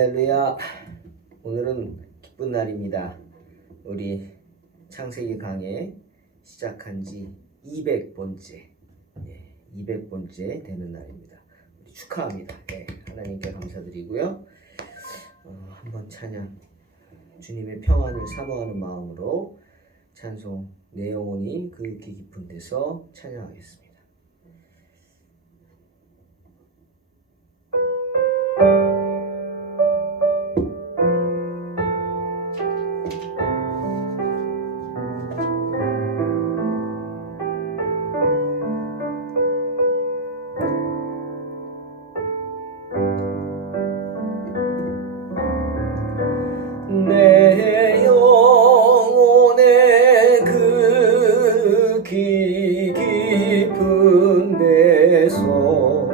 할렐루야. 오늘은 기쁜 날입니다. 우리 창세기 강의 시작한 지 200번째 200번째 되는 날입니다. 우리 축하합니다. 하나님께 감사드리고요. 한번 찬양, 주님의 평안을 사모하는 마음으로 찬송 내 영혼이 그 깊은 데서 찬양하겠습니다. 내 영혼의 그 깊은 데서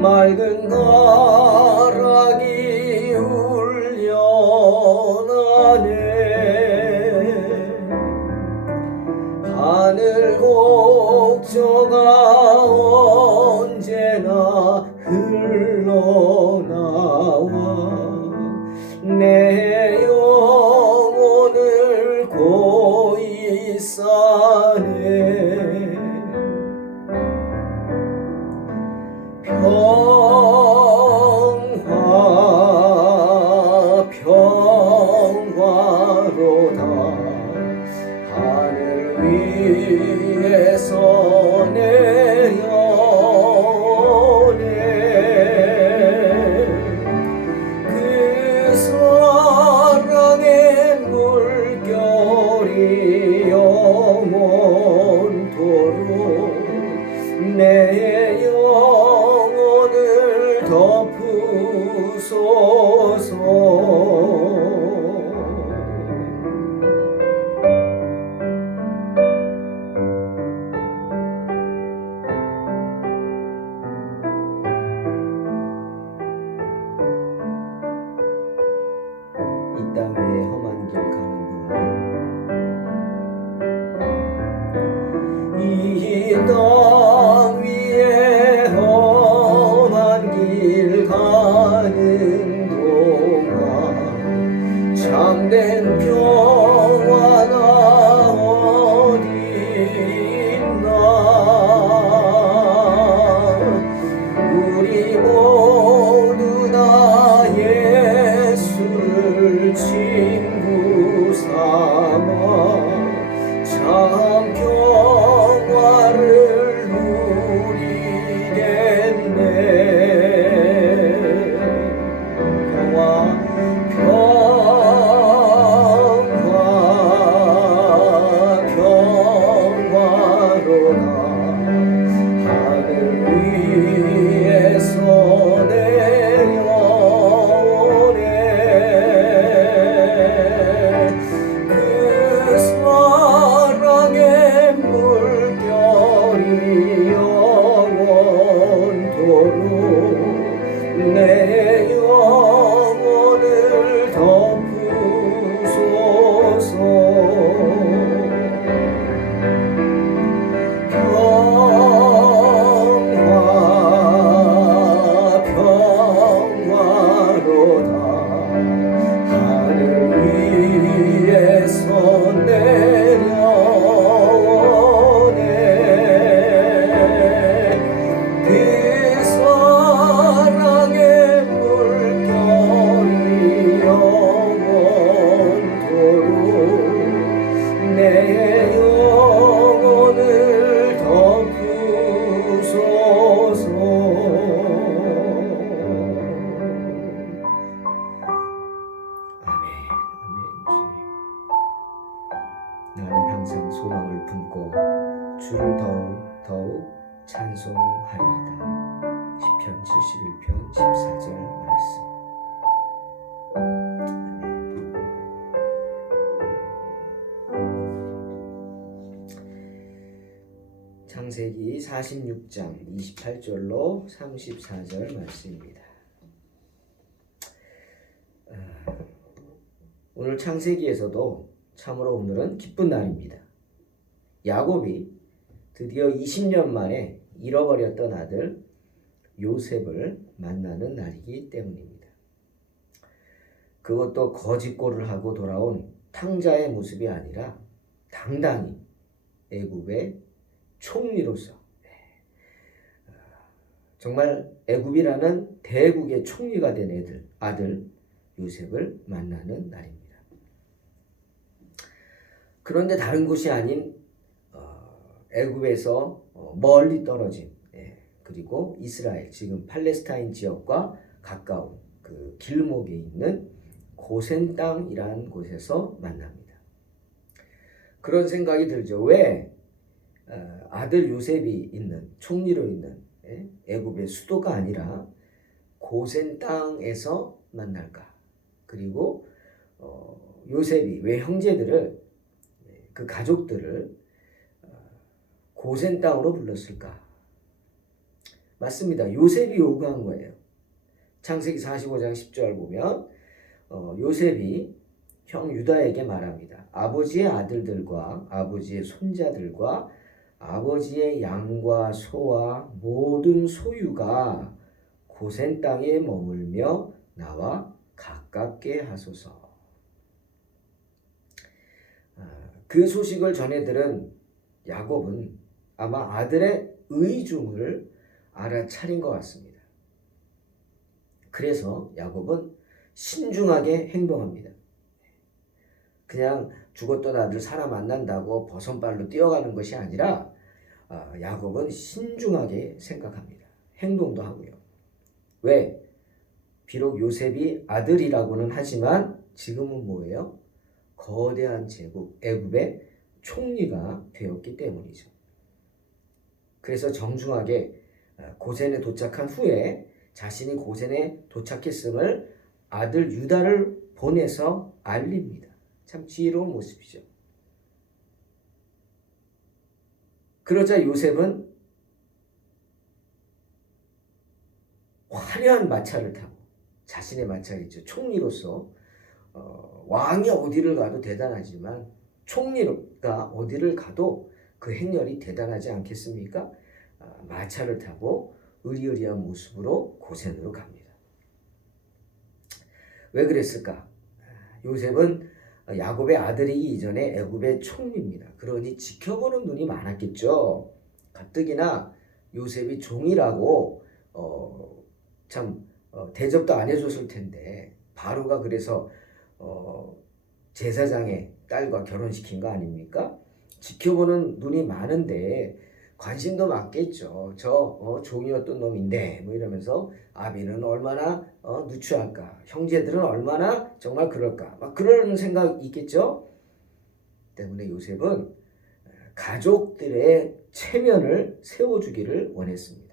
맑은 가락이 울려나네. 하늘 곡조가 언제나 흘러나와 내 영혼을 고이 싸네. 평화로다 하늘 위에서 내려오네. 그 사랑의 물결이 영원토록 내 영혼을 덮으소서. 이 땅 위에 험한 길 가는 동안 이 땅 위에 험한 길 가는 동안 참된 평화가 어디 있나. 우리 모두 다 예수를 친구 삼아 참 평화를 누리겠네. 평화로다 하늘 위에서 내려오네. 그 사랑의 물결이 영원토록 내 영혼을 덮으소서. 평화로다 하늘 위에서 내려오네. 그 사랑의 물결이 영원토록 내 영혼을 덮으소서. 아멘. 나는 항상 소망을 품고 주를 더욱 찬송하리이다. 시편 71편 14절 말씀. 창세기 46장 28절로 34절 말씀입니다. 오늘 창세기에서도 참으로 오늘은 기쁜 날입니다. 야곱이 드디어 20년 만에 잃어버렸던 아들 요셉을 만나는 날이기 때문입니다. 그것도 거짓골을 하고 돌아온 탕자의 모습이 아니라 당당히 애굽의 총리로서 정말 애굽이라는 대국의 총리가 된 아들 요셉을 만나는 날입니다. 그런데 다른 곳이 아닌 애굽에서 멀리 떨어진 그리고 이스라엘 지금 팔레스타인 지역과 가까운 그 길목에 있는 고센 땅이라는 곳에서 만납니다. 그런 생각이 들죠. 왜 아들 요셉이 있는 총리로 있는 애굽의 수도가 아니라 고센 땅에서 만날까? 그리고 요셉이 왜 형제들을 그 가족들을 고센 땅으로 불렀을까? 맞습니다. 요셉이 요구한 거예요. 창세기 45장 10절 보면 요셉이 형 유다에게 말합니다. 아버지의 아들들과 아버지의 손자들과 아버지의 양과 소와 모든 소유가 고센 땅에 머물며 나와 가깝게 하소서. 그 소식을 전해 들은 야곱은 아마 아들의 의중을 알아차린 것 같습니다. 그래서 야곱은 신중하게 행동합니다. 그냥 죽었던 아들 살아 만난다고 버선발로 뛰어가는 것이 아니라 야곱은 신중하게 생각합니다. 행동도 하고요. 왜? 비록 요셉이 아들이라고는 하지만 지금은 뭐예요? 거대한 제국 애굽의 총리가 되었기 때문이죠. 그래서 정중하게 고센에 도착한 후에 자신이 고센에 도착했음을 아들 유다를 보내서 알립니다. 참 지혜로운 모습이죠. 그러자 요셉은 화려한 마차를 타고 자신의 마차겠죠. 총리로서 왕이 어디를 가도 대단하지만 총리가 어디를 가도 그 행렬이 대단하지 않겠습니까? 마차를 타고 의리의리한 모습으로 고센으로 갑니다. 왜 그랬을까? 요셉은 야곱의 아들이기 이전에 애굽의 총리입니다. 그러니 지켜보는 눈이 많았겠죠. 가뜩이나 요셉이 종이라고 대접도 안 해줬을 텐데 바로가 그래서 제사장의 딸과 결혼시킨 거 아닙니까? 지켜보는 눈이 많은데 관심도 많겠죠. 종이었던 놈인데 뭐 이러면서 아비는 얼마나 누추할까, 형제들은 얼마나 정말 그럴까, 막 그런 생각이 있겠죠. 때문에 요셉은 가족들의 체면을 세워주기를 원했습니다.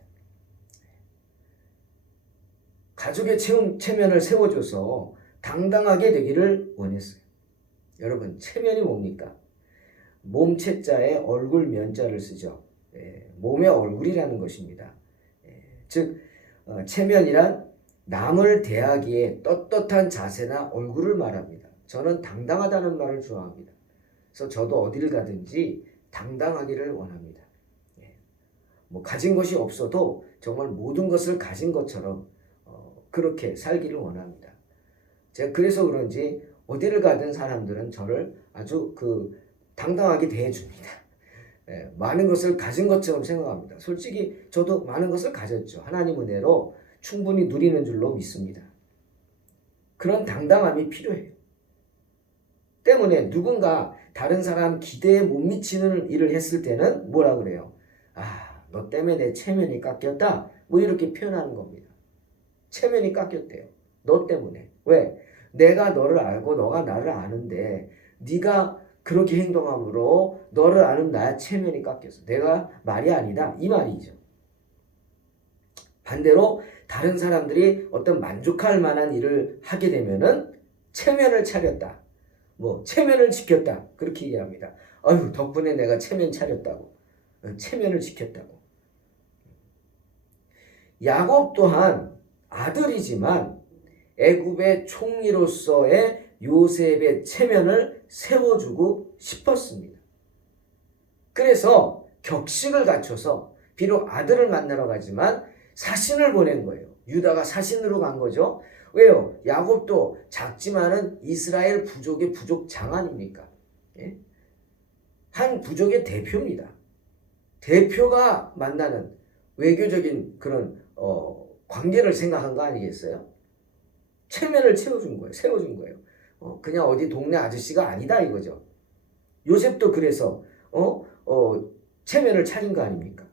가족의 체면을 세워줘서 당당하게 되기를 원했어요. 여러분, 체면이 뭡니까? 몸체자에 얼굴 면자를 쓰죠. 몸의 얼굴이라는 것입니다. 즉 체면이란 남을 대하기에 떳떳한 자세나 얼굴을 말합니다. 저는 당당하다는 말을 좋아합니다. 그래서 저도 어디를 가든지 당당하기를 원합니다. 뭐 가진 것이 없어도 정말 모든 것을 가진 것처럼 그렇게 살기를 원합니다. 제가 그래서 그런지 어디를 가든 사람들은 저를 아주 당당하게 대해줍니다. 많은 것을 가진 것처럼 생각합니다. 솔직히 저도 많은 것을 가졌죠. 하나님 은혜로 충분히 누리는 줄로 믿습니다. 그런 당당함이 필요해요. 때문에 누군가 다른 사람 기대에 못 미치는 일을 했을 때는 뭐라 그래요? 너 때문에 내 체면이 깎였다. 뭐 이렇게 표현하는 겁니다. 체면이 깎였대요. 너 때문에. 왜? 내가 너를 알고 너가 나를 아는데 네가 그렇게 행동함으로 너를 아는 나의 체면이 깎였어. 내가 말이 아니다. 이 말이죠. 반대로 다른 사람들이 어떤 만족할 만한 일을 하게 되면은 체면을 차렸다. 뭐 체면을 지켰다. 그렇게 얘기합니다. 아유, 덕분에 내가 체면 차렸다고. 체면을 지켰다고. 야곱 또한 아들이지만 애굽의 총리로서의 요셉의 체면을 세워주고 싶었습니다. 그래서 격식을 갖춰서 비록 아들을 만나러 가지만 사신을 보낸 거예요. 유다가 사신으로 간 거죠. 왜요? 야곱도 작지만은 이스라엘 부족의 부족장 아닙니까? 예? 한 부족의 대표입니다. 대표가 만나는 외교적인 그런 관계를 생각한 거 아니겠어요? 체면을 채워준 거예요. 세워준 거예요. 그냥 어디 동네 아저씨가 아니다 이거죠. 요셉도 그래서 체면을 차린 거 아닙니까?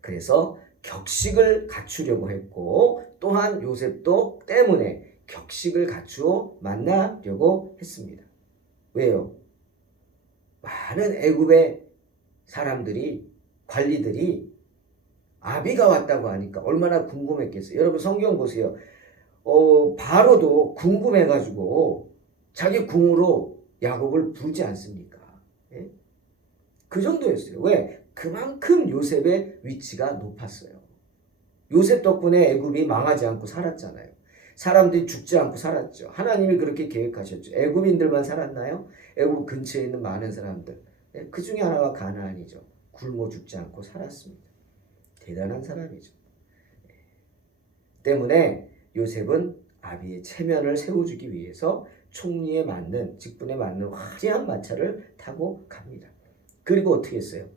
그래서 격식을 갖추려고 했고 또한 요셉도 때문에 격식을 갖추어 만나려고 했습니다. 왜요? 많은 애굽의 사람들이 관리들이 아비가 왔다고 하니까 얼마나 궁금했겠어요. 여러분 성경 보세요. 바로도 궁금해가지고 자기 궁으로 야곱을 부르지 않습니까? 예? 그 정도였어요. 왜? 그만큼 요셉의 위치가 높았어요. 요셉 덕분에 애굽이 망하지 않고 살았잖아요. 사람들이 죽지 않고 살았죠. 하나님이 그렇게 계획하셨죠. 애굽인들만 살았나요? 애굽 근처에 있는 많은 사람들. 그 중에 하나가 가나안이죠. 굶어 죽지 않고 살았습니다. 대단한 사람이죠. 때문에 요셉은 아비의 체면을 세워주기 위해서 총리에 맞는 직분에 맞는 화려한 마차를 타고 갑니다. 그리고 어떻게 했어요?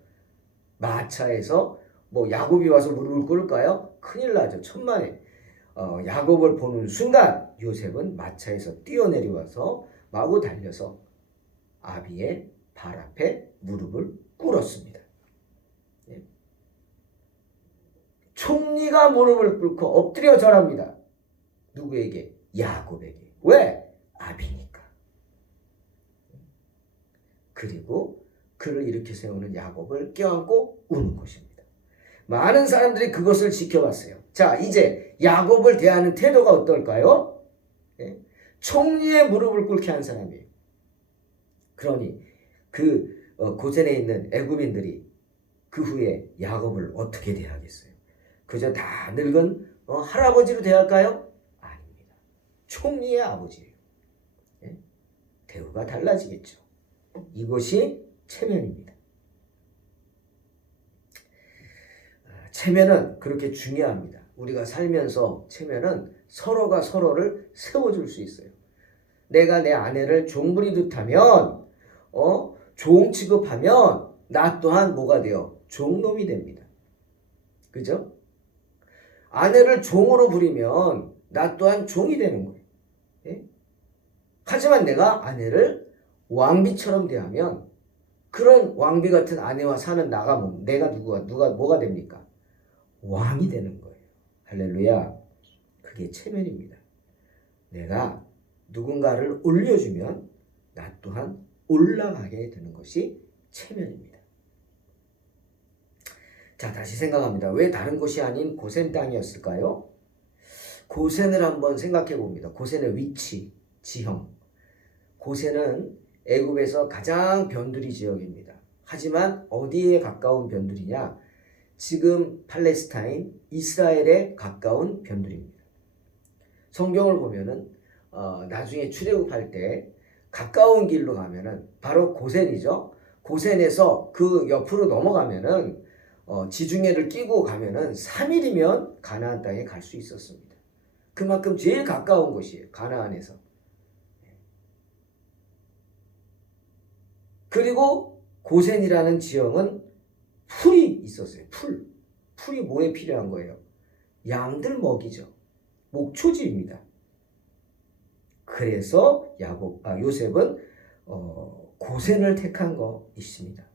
마차에서 야곱이 와서 무릎을 꿇을까요? 큰일 나죠. 천만에. 야곱을 보는 순간 요셉은 마차에서 뛰어내려와서 마구 달려서 아비의 발 앞에 무릎을 꿇었습니다. 예. 총리가 무릎을 꿇고 엎드려 절합니다. 누구에게? 야곱에게. 왜? 아비니까. 그리고 그를 이렇게 세우는 야곱을 껴안고 우는 것입니다. 많은 사람들이 그것을 지켜봤어요. 자, 이제 야곱을 대하는 태도가 어떨까요? 예? 총리의 무릎을 꿇게 한 사람이에요. 그러니 고센에 있는 애굽인들이 그 후에 야곱을 어떻게 대하겠어요? 그저 다 늙은 할아버지로 대할까요? 아닙니다. 총리의 아버지예요. 예? 대우가 달라지겠죠. 이것이 체면입니다. 체면은 그렇게 중요합니다. 우리가 살면서 체면은 서로가 서로를 세워줄 수 있어요. 내가 내 아내를 종부리듯 하면 종 취급하면 나 또한 뭐가 돼요? 종놈이 됩니다. 그죠? 아내를 종으로 부리면 나 또한 종이 되는 거예요. 예? 하지만 내가 아내를 왕비처럼 대하면 그런 왕비 같은 아내와 사는 내가 뭐가 됩니까? 왕이 되는 거예요. 할렐루야. 그게 체면입니다. 내가 누군가를 올려주면 나 또한 올라가게 되는 것이 체면입니다. 자, 다시 생각합니다. 왜 다른 곳이 아닌 고센 땅이었을까요? 고센을 한번 생각해 봅니다. 고센의 위치, 지형. 고센은 애굽에서 가장 변두리 지역입니다. 하지만 어디에 가까운 변두리냐? 지금 팔레스타인, 이스라엘에 가까운 변두리입니다. 성경을 보면은 나중에 출애굽할 때 가까운 길로 가면은 바로 고센이죠. 고센에서 그 옆으로 넘어가면은 지중해를 끼고 가면은 3일이면 가나안 땅에 갈 수 있었습니다. 그만큼 제일 가까운 곳이에요. 가나안에서. 그리고 고센이라는 지형은 풀이 있었어요. 풀이 뭐에 필요한 거예요? 양들 먹이죠. 목초지입니다. 그래서 요셉은 고센을 택한 거 있습니다.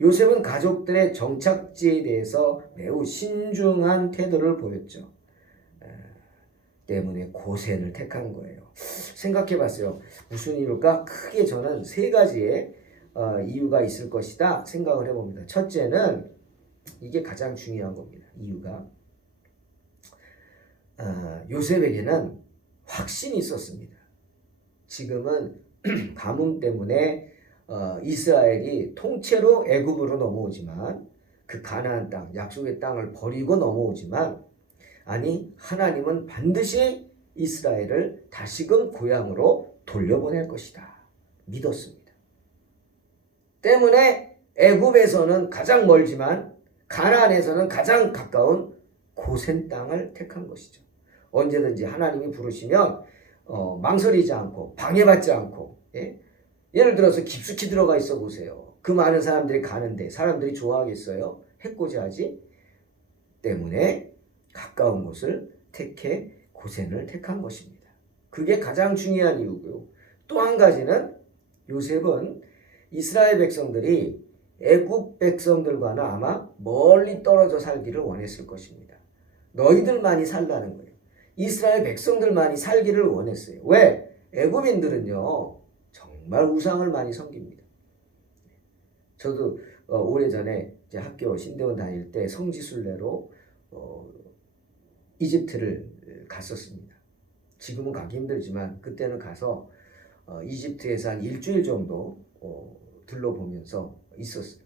요셉은 가족들의 정착지에 대해서 매우 신중한 태도를 보였죠. 때문에 고센을 택한 거예요. 생각해 봤어요. 무슨 이유일까? 크게 저는 세 가지의 이유가 있을 것이다 생각을 해봅니다. 첫째는 이게 가장 중요한 겁니다. 이유가 요셉에게는 확신이 있었습니다. 지금은 가뭄 때문에 이스라엘이 통째로 애굽으로 넘어오지만 그 가나안 땅, 약속의 땅을 버리고 넘어오지만 아니 하나님은 반드시 이스라엘을 다시금 고향으로 돌려보낼 것이다. 믿었습니다. 때문에 애굽에서는 가장 멀지만 가나안에서는 가장 가까운 고센 땅을 택한 것이죠. 언제든지 하나님이 부르시면 망설이지 않고 방해받지 않고, 예? 예를 들어서 깊숙이 들어가 있어 보세요. 그 많은 사람들이 가는데 사람들이 좋아하겠어요? 해코지하지? 때문에 가까운 곳을 택해 고센을 택한 것입니다. 그게 가장 중요한 이유고요. 또 한 가지는 요셉은 이스라엘 백성들이 애굽 백성들과는 아마 멀리 떨어져 살기를 원했을 것입니다. 너희들만이 살라는 거예요. 이스라엘 백성들만이 살기를 원했어요. 왜? 애굽인들은요 정말 우상을 많이 섬깁니다. 저도 오래전에 이제 학교 신대원 다닐 때 성지순례로 이집트를 갔었습니다. 지금은 가기 힘들지만 그때는 가서 이집트에서 한 일주일 정도 둘러보면서 있었어요.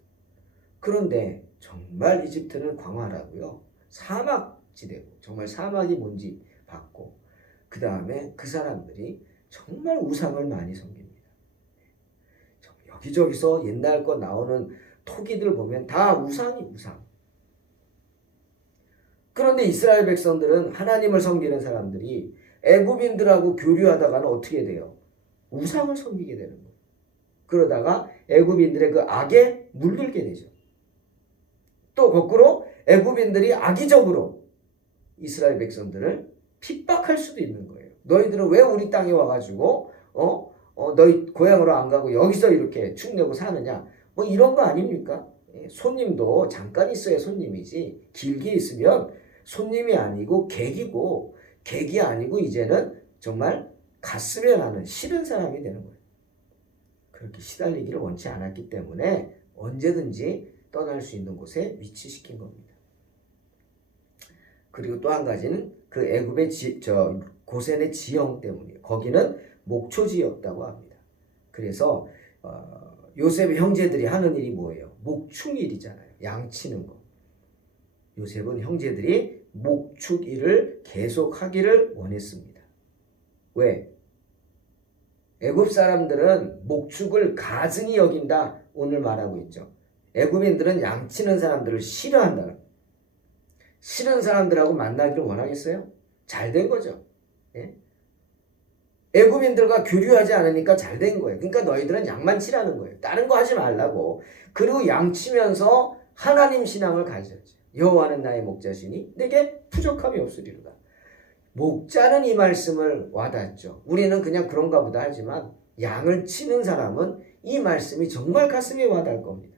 그런데 정말 이집트는 광활하고요. 사막지대고 정말 사막이 뭔지 봤고 그 다음에 그 사람들이 정말 우상을 많이 섬깁니다. 여기저기서 옛날 거 나오는 토기들 보면 다 우상이 우상. 그런데 이스라엘 백성들은 하나님을 섬기는 사람들이 애굽인들하고 교류하다가는 어떻게 돼요? 우상을 섬기게 되는 거예요. 그러다가 애굽인들의 그 악에 물들게 되죠. 또 거꾸로 애굽인들이 악의적으로 이스라엘 백성들을 핍박할 수도 있는 거예요. 너희들은 왜 우리 땅에 와가지고 너희 고향으로 안 가고 여기서 이렇게 축내고 사느냐? 뭐 이런 거 아닙니까? 손님도 잠깐 있어야 손님이지 길게 있으면 손님이 아니고 객이고 객이 아니고 이제는 정말 갔으면 하는 싫은 사람이 되는 거예요. 그렇게 시달리기를 원치 않았기 때문에 언제든지 떠날 수 있는 곳에 위치시킨 겁니다. 그리고 또 한 가지는 그 애굽의 고센의 지형 때문이에요. 거기는 목초지였다고 합니다. 그래서 요셉의 형제들이 하는 일이 뭐예요? 목축일이잖아요. 양치는 거. 요셉은 형제들이 목축일을 계속하기를 원했습니다. 왜? 애굽 사람들은 목축을 가증히 여긴다 오늘 말하고 있죠. 애굽인들은 양치는 사람들을 싫어한다는, 싫은 사람들하고 만나기를 원하겠어요? 잘 된 거죠. 예? 애굽인들과 교류하지 않으니까 잘 된 거예요. 그러니까 너희들은 양만 치라는 거예요. 다른 거 하지 말라고. 그리고 양치면서 하나님 신앙을 가져야지. 여호와는 나의 목자시니 내게 부족함이 없으리로다. 목자는 이 말씀을 와닿죠. 우리는 그냥 그런가 보다 하지만 양을 치는 사람은 이 말씀이 정말 가슴에 와닿을 겁니다.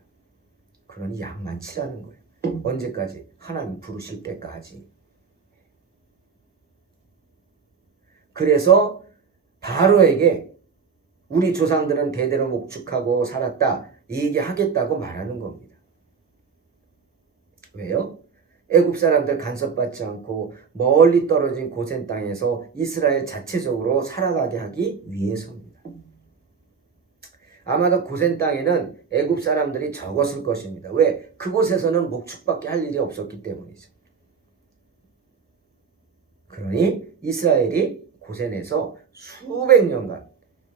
그러니 양만 치라는 거예요. 언제까지? 하나님 부르실 때까지. 그래서 바로에게 우리 조상들은 대대로 목축하고 살았다 이 얘기하겠다고 말하는 겁니다. 왜요? 애굽 사람들 간섭받지 않고 멀리 떨어진 고센 땅에서 이스라엘 자체적으로 살아가게 하기 위해서입니다. 아마도 고센 땅에는 애굽 사람들이 적었을 것입니다. 왜? 그곳에서는 목축밖에 할 일이 없었기 때문이죠. 그러니 이스라엘이 고센에서 수백 년간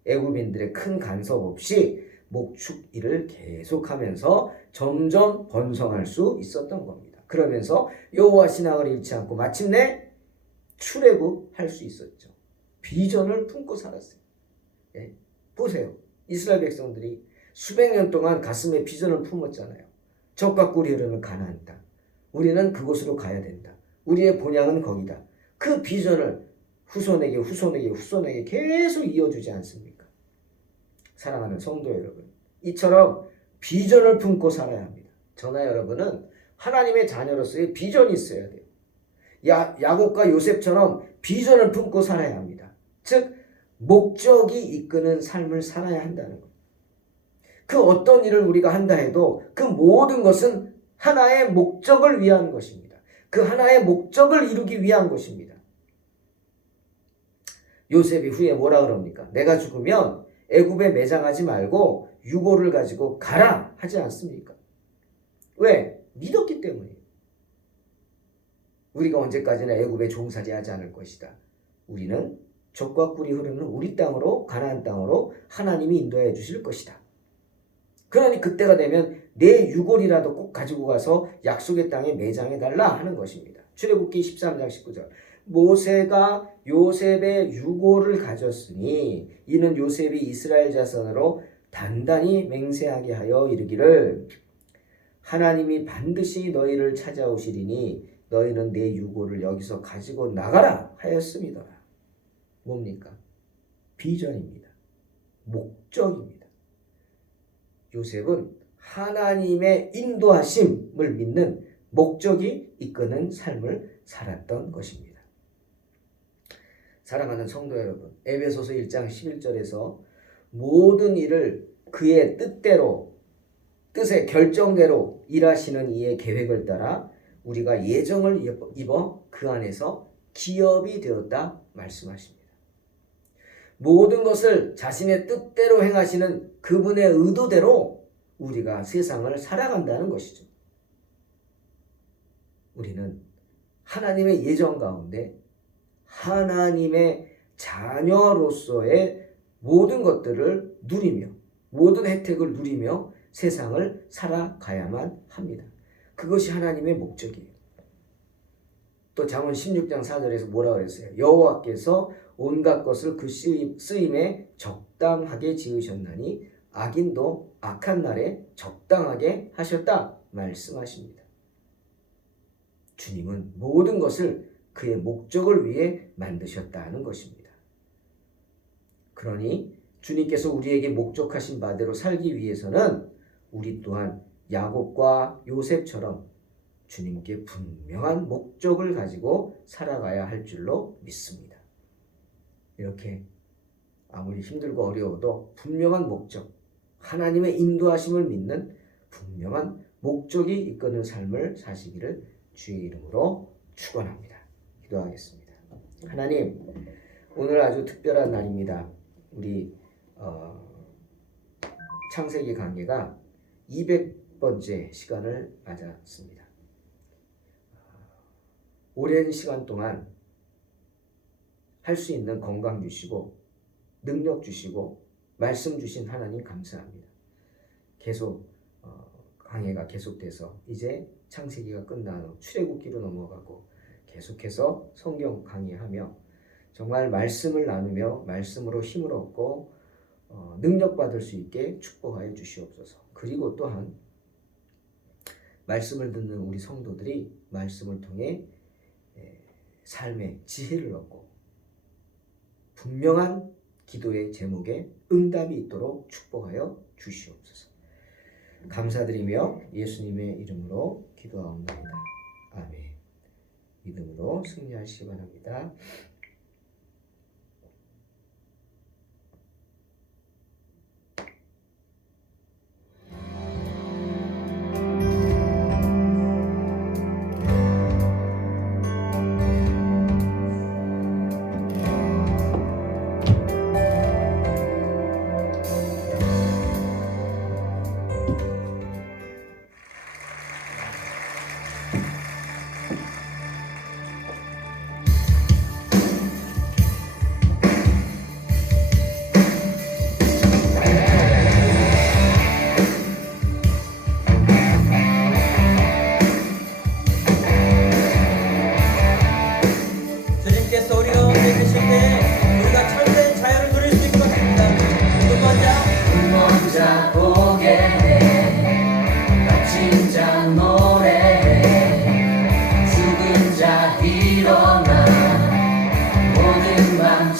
애굽인들의 큰 간섭 없이 목축 일을 계속하면서 점점 번성할 수 있었던 겁니다. 그러면서 여호와 신앙을 잃지 않고 마침내 출애굽할 수 있었죠. 비전을 품고 살았어요. 예? 보세요. 이스라엘 백성들이 수백 년 동안 가슴에 비전을 품었잖아요. 적과 꿀이 흐르는 가나안 땅. 우리는 그곳으로 가야 된다. 우리의 본향은 거기다. 그 비전을 후손에게 계속 이어주지 않습니까? 사랑하는 성도 여러분, 이처럼 비전을 품고 살아야 합니다. 저나 여러분은 하나님의 자녀로서의 비전이 있어야 돼요. 야곱과 요셉처럼 비전을 품고 살아야 합니다. 즉 목적이 이끄는 삶을 살아야 한다는 것. 그 어떤 일을 우리가 한다 해도 그 모든 것은 하나의 목적을 위한 것입니다. 그 하나의 목적을 이루기 위한 것입니다. 요셉이 후에 뭐라 그럽니까? 내가 죽으면 애굽에 매장하지 말고 유고를 가지고 가라 하지 않습니까? 왜? 믿었기 때문이에요. 우리가 언제까지나 애굽에 종살이하지 않을 것이다. 우리는 젖과 꿀이 흐르는 우리 땅으로, 가나안 땅으로 하나님이 인도해 주실 것이다. 그러니 그때가 되면 내 유골이라도 꼭 가지고 가서 약속의 땅에 매장해 달라 하는 것입니다. 출애굽기 13장 19절. 모세가 요셉의 유고를 가졌으니 이는 요셉이 이스라엘 자손으로 단단히 맹세하게 하여 이르기를 하나님이 반드시 너희를 찾아오시리니 너희는 내 유고를 여기서 가지고 나가라 하였습니다. 뭡니까? 비전입니다. 목적입니다. 요셉은 하나님의 인도하심을 믿는 목적이 이끄는 삶을 살았던 것입니다. 사랑하는 성도 여러분, 에베소서 1장 11절에서 모든 일을 그의 뜻의 결정대로 일하시는 이의 계획을 따라 우리가 예정을 입어 그 안에서 기업이 되었다 말씀하십니다. 모든 것을 자신의 뜻대로 행하시는 그분의 의도대로 우리가 세상을 살아간다는 것이죠. 우리는 하나님의 예정 가운데 하나님의 자녀로서의 모든 것들을 누리며 모든 혜택을 누리며 세상을 살아가야만 합니다. 그것이 하나님의 목적이에요. 또 잠언 16장 4절에서 뭐라 그랬어요? 여호와께서 온갖 것을 그 쓰임에 적당하게 지으셨나니 악인도 악한 날에 적당하게 하셨다 말씀하십니다. 주님은 모든 것을 그의 목적을 위해 만드셨다는 것입니다. 그러니 주님께서 우리에게 목적하신 바대로 살기 위해서는 우리 또한 야곱과 요셉처럼 주님께 분명한 목적을 가지고 살아가야 할 줄로 믿습니다. 이렇게 아무리 힘들고 어려워도 분명한 목적, 하나님의 인도하심을 믿는 분명한 목적이 이끄는 삶을 사시기를 주의 이름으로 축원합니다. 기도하겠습니다. 하나님, 오늘 아주 특별한 날입니다. 우리 창세기 강해가 200번째 시간을 맞았습니다. 오랜 시간 동안 할 수 있는 건강 주시고 능력 주시고 말씀 주신 하나님 감사합니다. 계속 강해가 계속돼서 이제 창세기가 끝난 후 출애굽기로 넘어가고 계속해서 성경 강의하며 정말 말씀을 나누며 말씀으로 힘을 얻고 능력 받을 수 있게 축복하여 주시옵소서. 그리고 또한 말씀을 듣는 우리 성도들이 말씀을 통해 삶의 지혜를 얻고 분명한 기도의 제목에 응답이 있도록 축복하여 주시옵소서. 감사드리며 예수님의 이름으로 기도하옵나이다. 아멘. 믿음으로 승리하시기 바랍니다.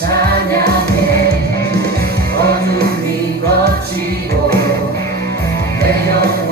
찬양해 어둠이 거치고 내 영혼